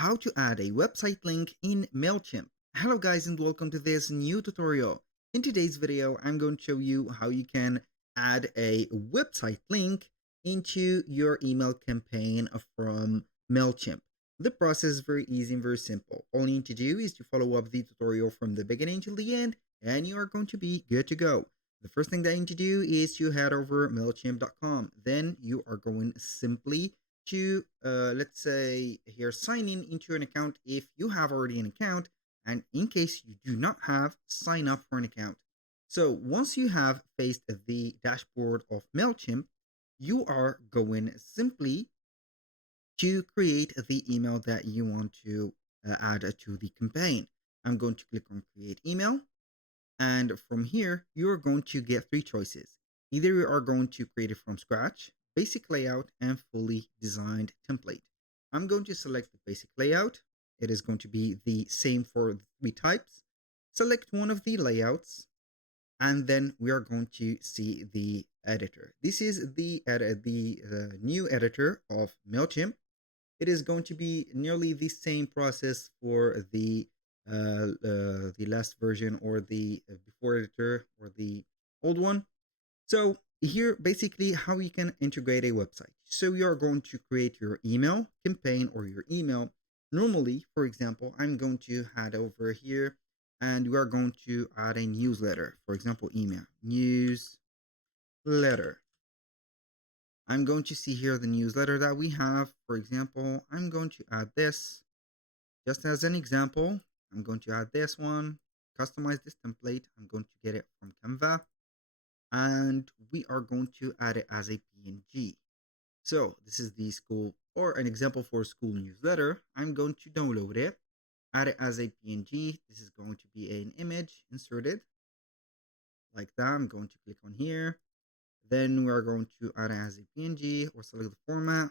how to add a website link in Mailchimp. Hello guys and welcome to this new tutorial. In today's video, I'm going to show you how you can add a website link into your email campaign from Mailchimp. The process is very easy and very simple. All you need to do is to follow up the tutorial from the beginning till the end and you are going to be good to go. The first thing that you need to do is to head over Mailchimp.com. Then you are going simply to let's say here sign in into an account if you have already an account, and in case you do not have, sign up for an account. So once you have faced the dashboard of Mailchimp, you are going simply to create the email that you want to add to the campaign. I'm going to click on create email, and from here you are going to get three choices. Either you are going to create it from scratch, basic layout, and fully designed template. I'm going to select the basic layout. It is going to be the same for the three types. Select one of the layouts, and then we are going to see the editor. This is the new editor of Mailchimp. It is going to be nearly the same process for the last version, or the before editor, or the old one. So here basically how you can integrate a website. So you are going to create your email campaign or your email. Normally, for example, I'm going to head over here and we are going to add a newsletter. For example, email newsletter. I'm going to see here the newsletter that we have. For example, I'm going to add this just as an example. I'm going to add this one, customize this template. I'm going to get it from Canva, and we are going to add it as a PNG. So this is the school, or an example for school newsletter. I'm going to download it, add it as a PNG. This is going to be an image inserted like that. I'm going to click on here. Then we are going to add it as a PNG, or select the format,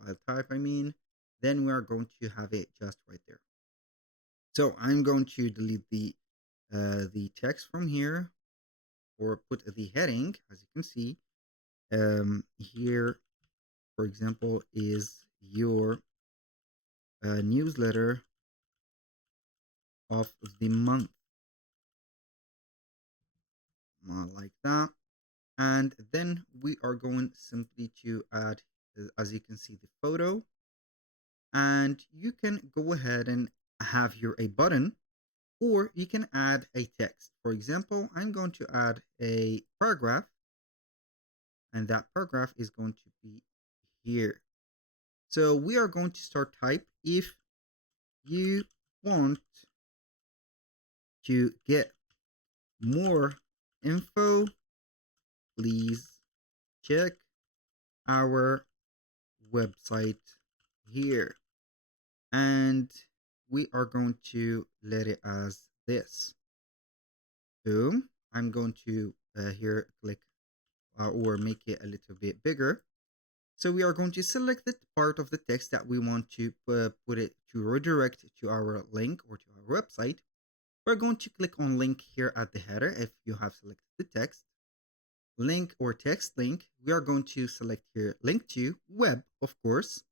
file type I mean. Then we are going to have it just right there. So I'm going to delete the text from here, or put the heading. As you can see here, for example, is your newsletter of the month, like that. And then we are going simply to add, as you can see, the photo, and you can go ahead and have here a button, or you can add a text. For example, I'm going to add a paragraph, and that paragraph is going to be here. So we are going to start type. If you want to get more info, please check our website here. And we are going to let it as this. So I'm going to here click or make it a little bit bigger. So we are going to select the part of the text that we want to put it to redirect to our link or to our website. We're going to click on link here at the header if you have selected the text. Link or text link, we are going to select here link to web, of course.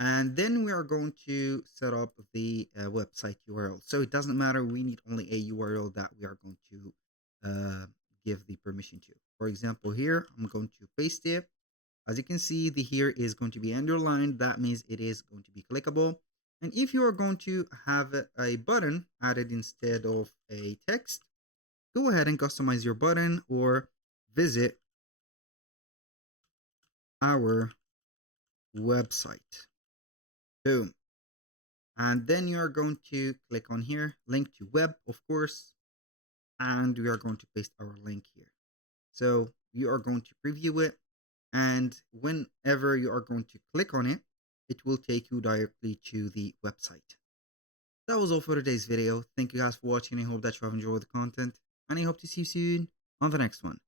And then we are going to set up the website URL. So it doesn't matter, we need only a URL that we are going to give the permission to. For example, here I'm going to paste it. As you can see, the here is going to be underlined. That means it is going to be clickable. And if you are going to have a button added instead of a text, go ahead and customize your button, or visit our website. Boom. And then you are going to click on here, link to web, of course, and we are going to paste our link here. So you are going to preview it, and whenever you are going to click on it, it will take you directly to the website. That was all for today's video. Thank you guys for watching. I hope that you have enjoyed the content, and I hope to see you soon on the next one.